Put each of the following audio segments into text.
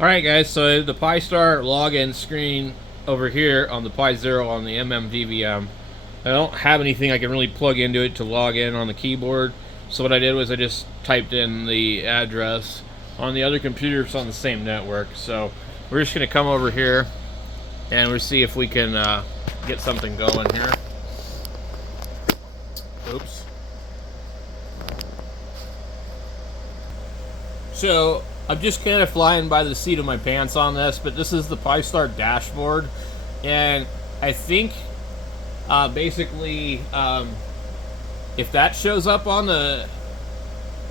Alright guys, so the Pi-Star login screen over here on the Pi Zero on the MMDVM, I don't have anything I can really plug into it to log in on the keyboard. So what I did was I just typed in the address on the other computers on the same network. So we're just going to come over here and we'll see if we can get something going here. Oops. So I'm just kind of flying by the seat of my pants on this, but this is the Pi-Star dashboard, and I think basically if that shows up on the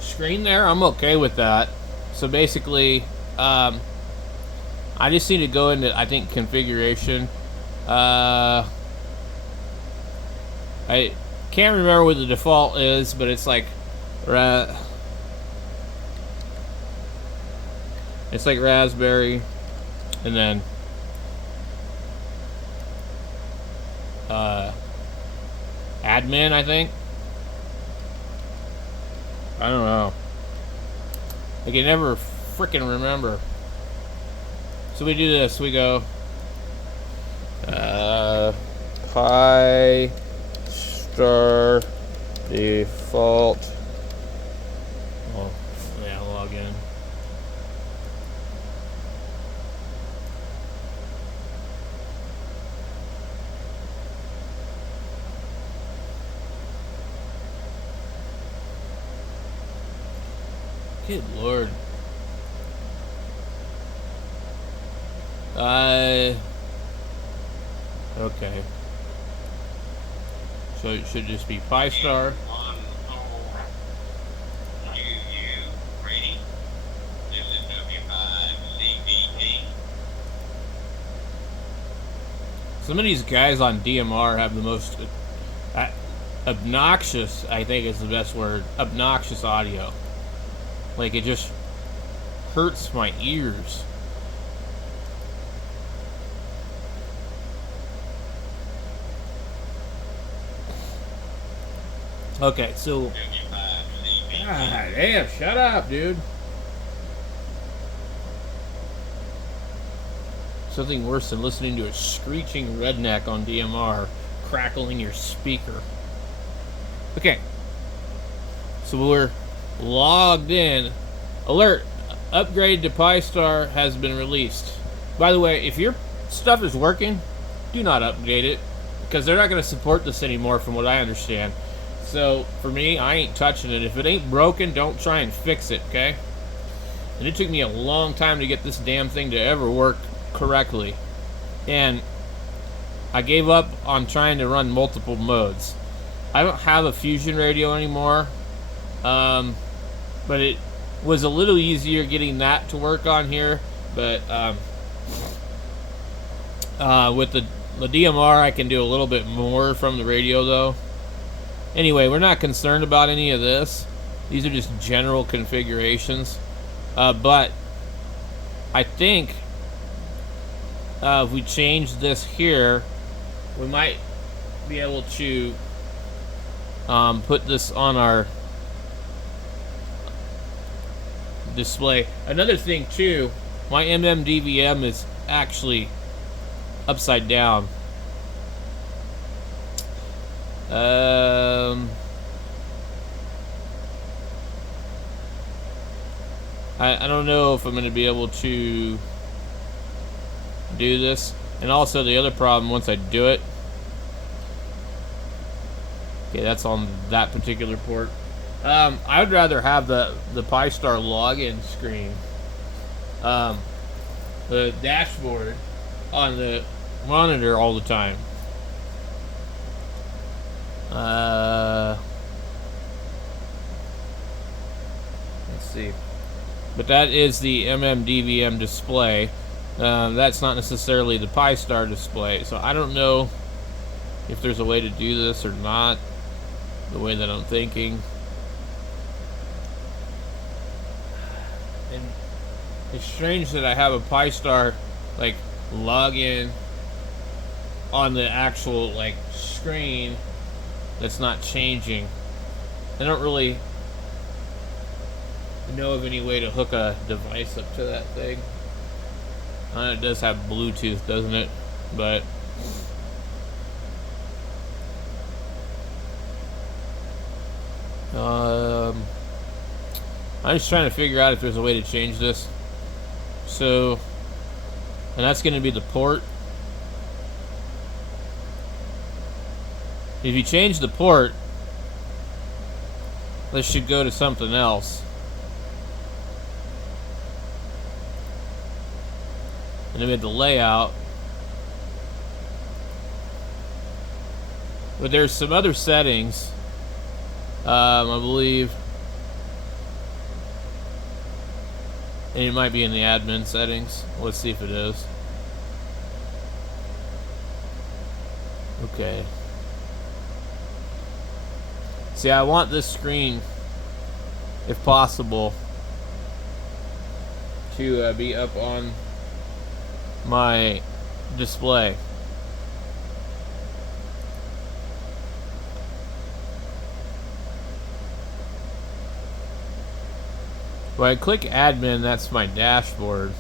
screen there, I'm okay with that. So basically, I just need to go into, I think, configuration. I can't remember what the default is, but it's like it's like Raspberry, and then admin, I think. I don't know. I can never freaking remember. So we do this. We go Pi-Star default. Oh, yeah, log in. Good lord. Okay. So it should just be Pi-Star. Some of these guys on DMR have the most obnoxious, I think is the best word, obnoxious audio. Like, it just hurts my ears. Okay, so... God damn, shut up, dude. Something worse than listening to a screeching redneck on DMR crackling your speaker. Okay. So we're logged in. Alert! Upgrade to Pi-Star has been released. By the way, if your stuff is working, do not update it, because they're not going to support this anymore from what I understand. So, for me, I ain't touching it. If it ain't broken, don't try and fix it, okay? And it took me a long time to get this damn thing to ever work correctly. And I gave up on trying to run multiple modes. I don't have a Fusion radio anymore, but it was a little easier getting that to work on here. But with the DMR, I can do a little bit more from the radio, though. Anyway, we're not concerned about any of this. These are just general configurations. But I think if we change this here, we might be able to put this on our display. Another thing too, my MMDVM is actually upside down. I don't know if I'm going to be able to do this. And also the other problem, once I do it, okay, that's on that particular port. I would rather have the Pi-Star login screen, the dashboard on the monitor all the time. Let's see. But that is the MMDVM display. That's not necessarily the Pi-Star display. So I don't know if there's a way to do this or not, the way that I'm thinking. And it's strange that I have a Pi-Star like login on the actual like screen that's not changing. I don't really know of any way to hook a device up to that thing. It does have Bluetooth, doesn't it? But I'm just trying to figure out if there's a way to change this. So, and that's going to be the port. If you change the port, this should go to something else. And then we have the layout. But there's some other settings. I believe. And it might be in the admin settings. Let's see if it is. Okay. See, I want this screen, if possible, to be up on my display. When I click admin, that's my dashboard.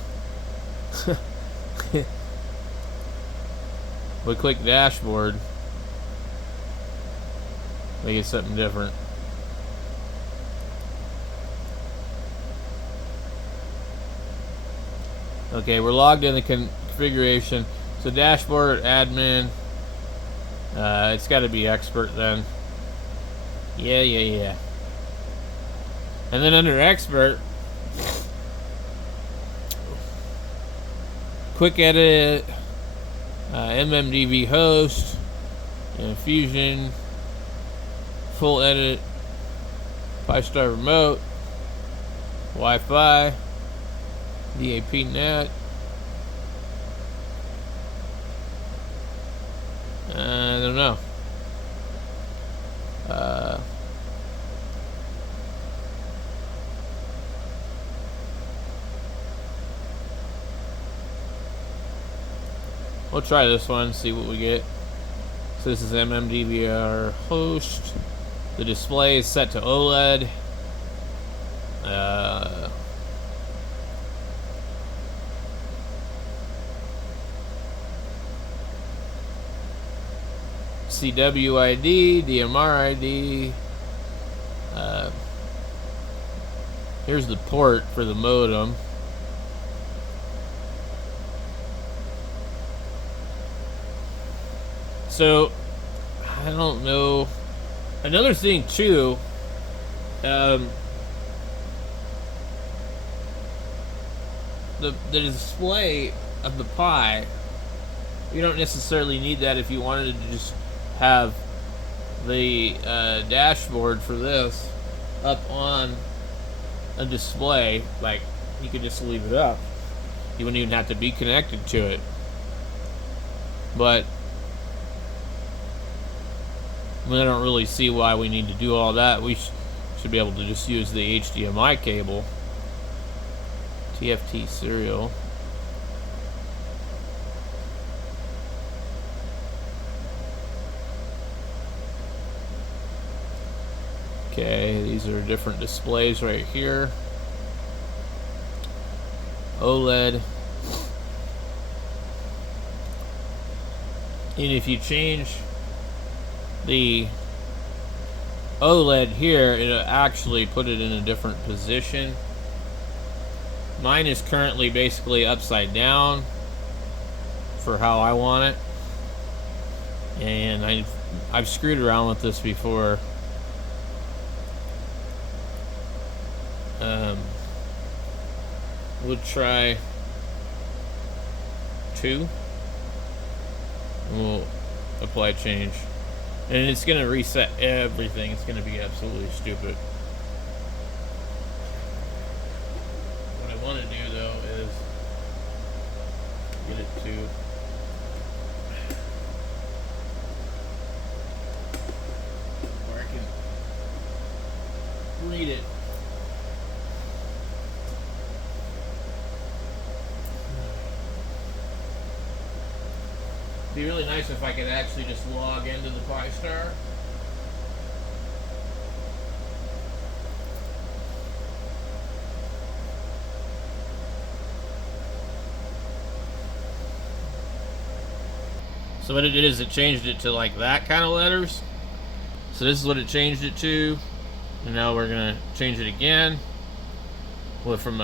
We click dashboard, we get something different. Okay, we're logged in the configuration. So dashboard, admin. It's got to be expert then. Yeah. And then under expert, quick edit, MMDB host, Fusion, full edit, Pi-Star remote, Wi-Fi, DAP net. I don't know. We'll try this one, see what we get. So this is MMDBR host. The display is set to OLED. CWID, DMR ID. Here's the port for the modem. So, I don't know. Another thing too, the display of the Pi, you don't necessarily need that if you wanted to just have the dashboard for this up on a display. Like, you could just leave it up. You wouldn't even have to be connected to it. But I don't really see why we need to do all that. We should be able to just use the HDMI cable. TFT serial. Okay, these are different displays right here. OLED. And if you change the OLED here, it'll actually put it in a different position. Mine is currently basically upside down for how I want it, and I've screwed around with this before. We'll try 2, and we'll apply change. And it's going to reset everything. It's going to be absolutely stupid. What I want to do, though, is get it to where I can read it. It'd be really nice if I could actually just log into the Pi-Star. So what it did is it changed it to like that kind of letters. So this is what it changed it to. And now we're going to change it again. Well, from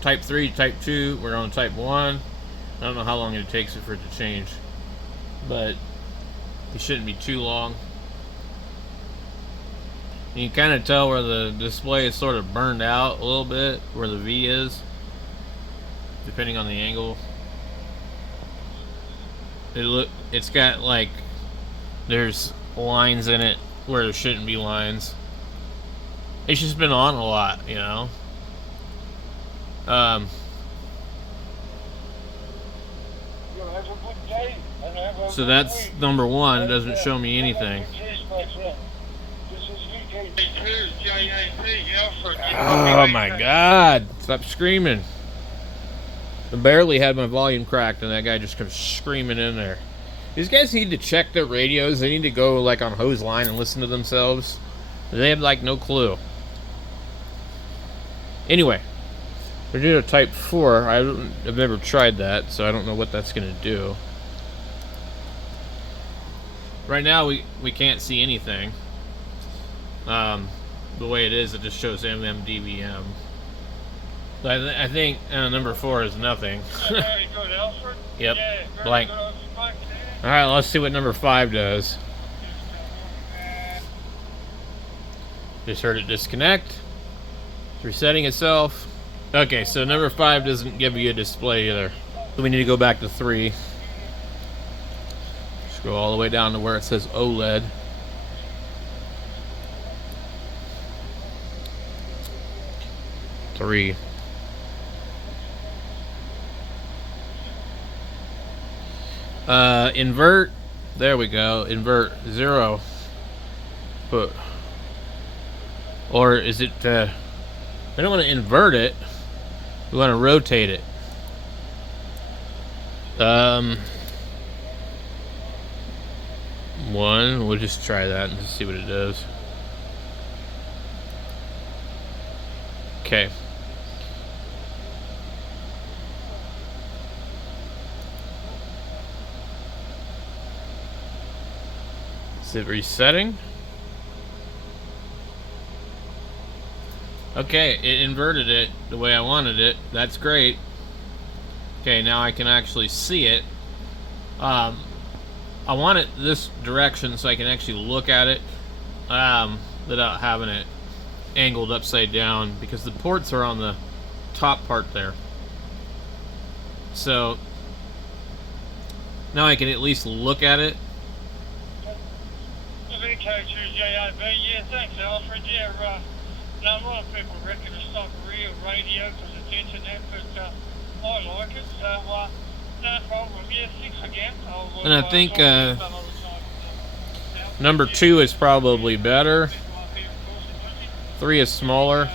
type 3 to type 2, we're on type 1. I don't know how long it takes for it to change, but it shouldn't be too long. And you kind of tell where the display is sort of burned out a little bit, where the V is, depending on the angle. It's got like, there's lines in it where there shouldn't be lines. It's just been on a lot, you know. So that's number 1. It doesn't show me anything. Oh my God! Stop screaming. I barely had my volume cracked and that guy just comes screaming in there. These guys need to check their radios. They need to go like on hose line and listen to themselves. They have like no clue. Anyway, we're doing a type 4. I've never tried that, so I don't know what that's going to do. Right now we can't see anything. The way it is, it just shows MMDVM. I think number 4 is nothing. Yep, blank. Alright, let's see what number 5 does. Just heard it disconnect. It's resetting itself. Okay, so number 5 doesn't give you a display either. So we need to go back to 3. Scroll all the way down to where it says OLED. Three. Invert. There we go. Invert 0. But, or is it? I don't want to invert it. We want to rotate it. 1. We'll just try that and see what it does. Okay. Is it resetting? Okay, it inverted it the way I wanted it. That's great. Okay, now I can actually see it. I want it this direction so I can actually look at it without having it angled upside down, because the ports are on the top part there. So now I can at least look at it. Yeah, thanks, Alfred. Yeah, now a lot of people reckon it's not real radio because it's internet, but I like it, so no problem. Yeah, thanks again. And I think number 2 is probably better. 3 is smaller.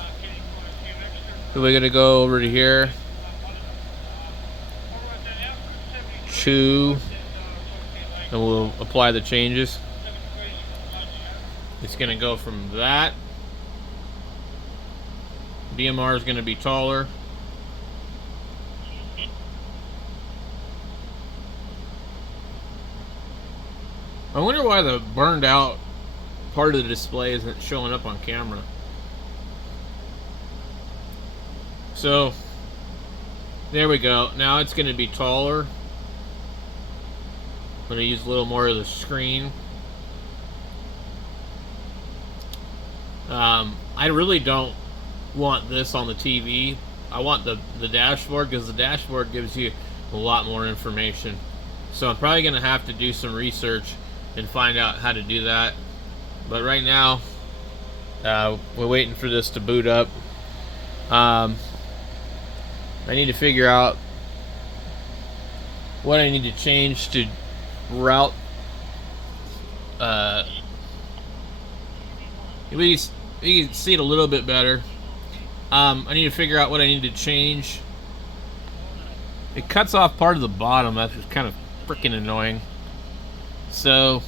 So we're gonna go over to here. 2, and we'll apply the changes. It's gonna go from that. DMR is gonna be taller. I wonder why the burned out part of the display isn't showing up on camera. So there we go. Now it's going to be taller. I'm going to use a little more of the screen. I really don't want this on the TV. I want the dashboard, because the dashboard gives you a lot more information. So I'm probably going to have to do some research and find out how to do that. But right now, we're waiting for this to boot up. I need to figure out what I need to change to route. You can see it a little bit better. I need to figure out what I need to change. It cuts off part of the bottom. That's just kind of freaking annoying. So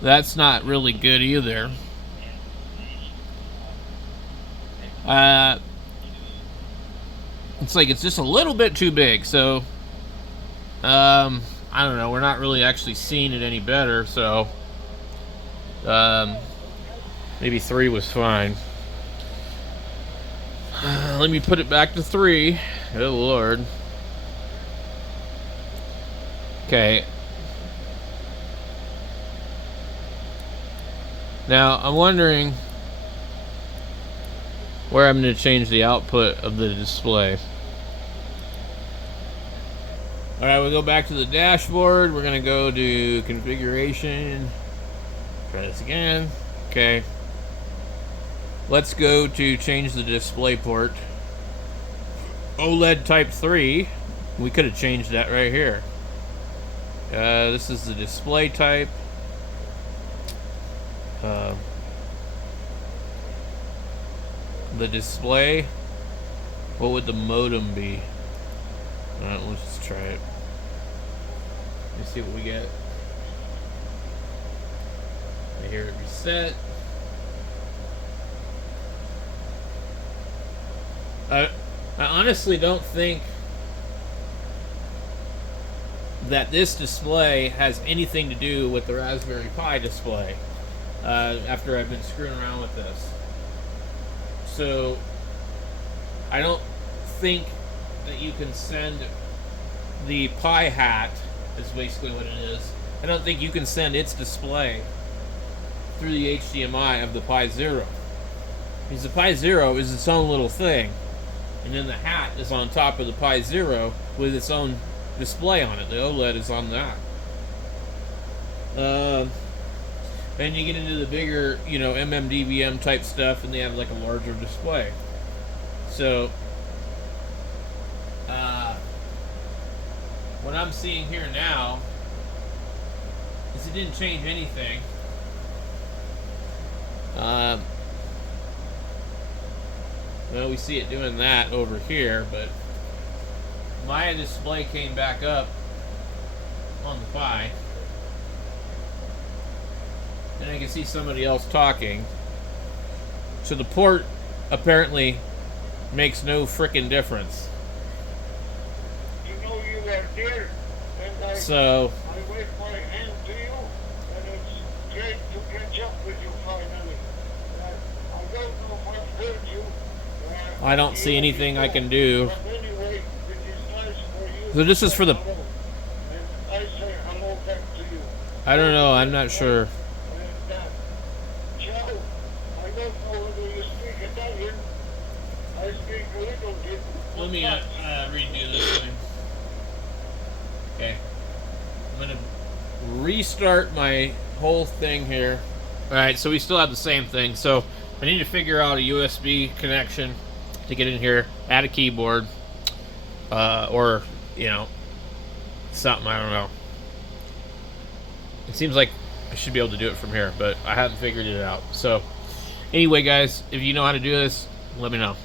that's not really good either. It's like it's just a little bit too big. So I don't know. We're not really actually seeing it any better, so maybe 3 was fine. Let me put it back to 3. Good Lord. Okay. Now, I'm wondering where I'm going to change the output of the display. Alright, we'll go back to the dashboard. We're going to go to configuration. Try this again. Okay. Let's go to change the display port. OLED Type 3. We could have changed that right here. This is the display type. The display. What would the modem be? Alright, let's just try it. Let's see what we get. I hear it reset. I honestly don't think that this display has anything to do with the Raspberry Pi display after I've been screwing around with this. So I don't think that you can send the Pi Hat, is basically what it is. I don't think you can send its display through the HDMI of the Pi Zero. Because the Pi Zero is its own little thing. And then the hat is on top of the Pi Zero with its own display on it. The OLED is on that. Then you get into the bigger, MMDBM type stuff, and they have like a larger display. So, what I'm seeing here now is it didn't change anything. Well, we see it doing that over here, but my display came back up on the Pi. And I can see somebody else talking. So the port apparently makes no frickin' difference. You know you are there, and So I wave my hand to you, and it's great to catch up with you finally. I don't know if I've heard you. I don't see anything I can do. But anyway, it is nice for you. So this is for the... Hello. And I say hello back to you. I don't know, I'm not sure. And, Joe, I don't know whether you speak Italian. I speak a little bit. Let me redo this thing. Okay. I'm going to restart my whole thing here. Alright, so we still have the same thing. So I need to figure out a USB connection to get in here, add a keyboard, or, something, I don't know. It seems like I should be able to do it from here, but I haven't figured it out. So, anyway, guys, if you know how to do this, let me know.